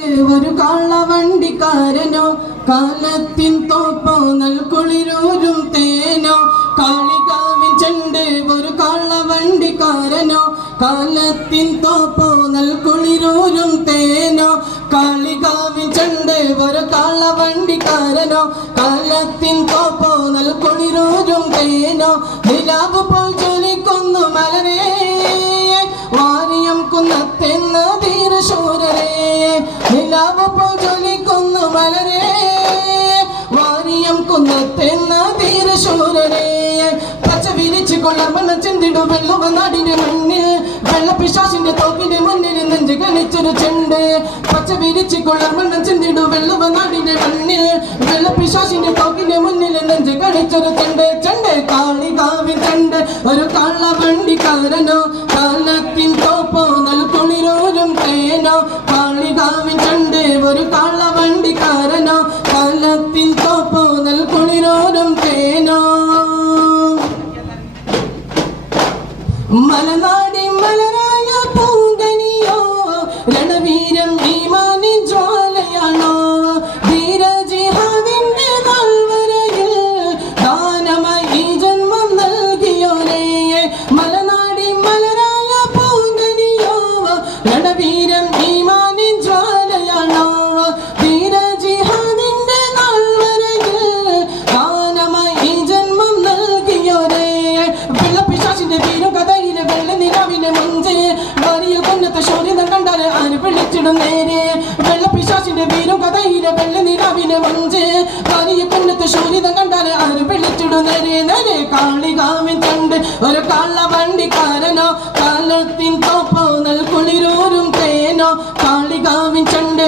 ഒരു കാളവണ്ടിക്കാരനോ കാലത്തിൻ തോപ്പോ നൽകുളിരൂരും തേനോ കാളികാവിൻ ചെണ്ട് ഒരു കാളവണ്ടിക്കാരനോ കാലത്തിൻ തോപ്പോ നൽകുളിരൂരും തേനോ കാളികാവിൻ ചെണ്ട് ഒരു കാളവണ്ടിക്കാരനോ കാലത്തിൻ തോപ്പോ നൽകുളിരൂരും തേനോ നിലാവ് പോൽ ജ്വലിക്കുന്നു മലരേ വാരിയം കുന്നത്തെന്ന ധീരശൂരരേ നിലാവ് പോൽ ജ്വലിക്കുന്നു മലരേ വാരിയം കുന്നത്തെന്ന ധീരശൂരരേ പച്ച വിരിച്ചു കൊള്ളമണ്ണ ചെന്തിടു വെള്ളുവ നാടിന്റെ മണ്ണിൽ വെള്ളപ്പിശാസിന്റെ തോക്കിന്റെ മുന്നിൽ നെഞ്ചു കളിച്ചൊരു ചെണ്ട് പച്ച വിരിച്ചു കൊള്ളമണ്ണ ചെന്തിടു വെള്ളുവ നാടിന്റെ മണ്ണിൽ വെള്ളപ്പിശാസിന്റെ തോക്കിന്റെ മുന്നിൽ നെഞ്ചു കളിച്ചൊരു ചെണ്ട് ചെണ്ട് കാളികാവിൻ ചെണ്ട് ഒരു കാളവണ്ടിക്കാരനോ കാലത്തിൻ തോപ്പോ നൽകുളിരൂരും തേനോ കാളികാവിൻ ചെണ്ട് ഒരു കാളവണ്ടിക്കാരനോ കാലത്തിൻ തോപ്പോ നൽകുളിരൂരും തേനോ മലനാടി മലരായ പൂങ്കനിയോ രണവീരം ഈമാനി ജ്വാലയാണോ ധീരജിഹാദിന്റെ താഴ്വരയിൽ ദാനമായി ഈ ജന്മം നൽകിയോരേ മലനാടി മലരായ പൂങ്കനിയോ രണവീരം ഈമാനി ജ്വാലയാണോ ധീരജിഹാദിന്റെ താഴ്വരയിൽ ദാനമായി ഈ ജന്മം നൽകിയോരേ വെള്ളപ്പിശാചിന്റെ വീരും കഥയിലെ വെള്ള നിലാവിനെ മഞ്ച് വരിയിൽ കൊന്നത്തെ ശോരിതം കണ്ടാല് ആര് വിളിച്ചിടും നേരെ വെള്ളപ്പിശാചിന്റെ വീരും കഥയിലെ വെള്ള നിലാവിനെ മഞ്ച് വരിയിൽ കൊന്നത്തെ ശോരിതം കണ്ടാല് ആര് വിളിച്ചിടും നേരെ നേരെ കാളികാവിൻ ചെണ്ട് ഒരു കാളവണ്ടിക്കാരനോ കാലത്തിൻ തോപ്പോ നൽകുളിരൂരും തേനോ കാളികാവിൻ ചെണ്ട്